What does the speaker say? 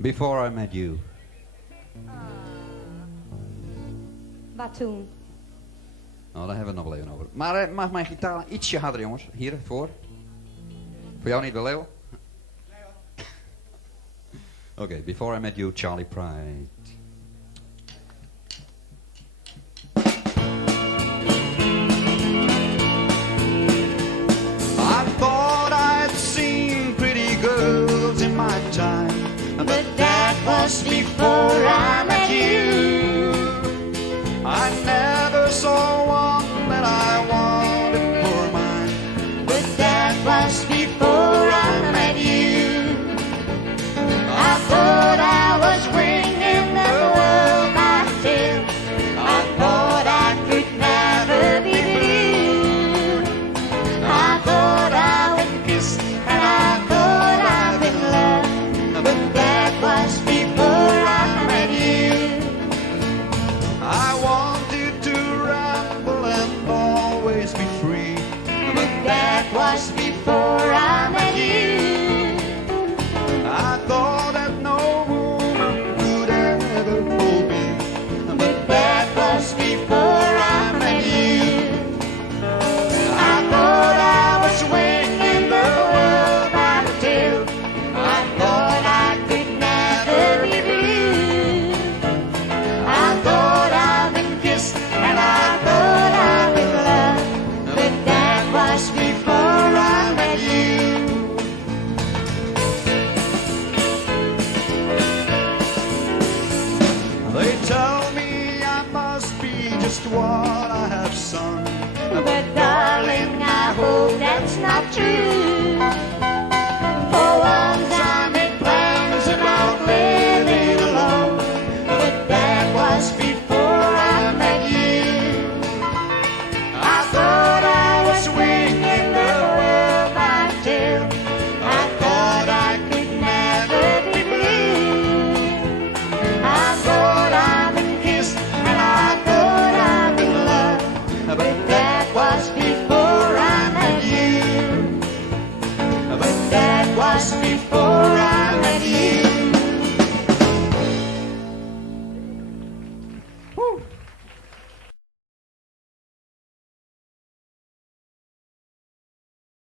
Before I Met You. Wat toen? Nou, daar hebben we het nog wel even over. Maar mag mijn gitaar ietsje harder, jongens? Hier, voor. Voor jou niet wel, Leo? Oké, Before I Met You, Charlie Pride. I thought I'd seen pretty girls in my time, but that was before I met you. I never saw one that I wanted for mine, but that was before I met you. I thought I was bringing the world by tail. I thought I could never be blue. I thought I would kiss and I thought I'd been loved, but that was before I met you. I wanted to ramble and always be free, but that was before I met you. I thought that no woman could ever hold me, but that was before I met you. I thought I was swinging the world by the tail. I thought I could never be blue. I thought I'd been kissed and I thought I'd been loved, but that was before I met you. They tell me I must be just what I have sung, but darling, I hope that's not true.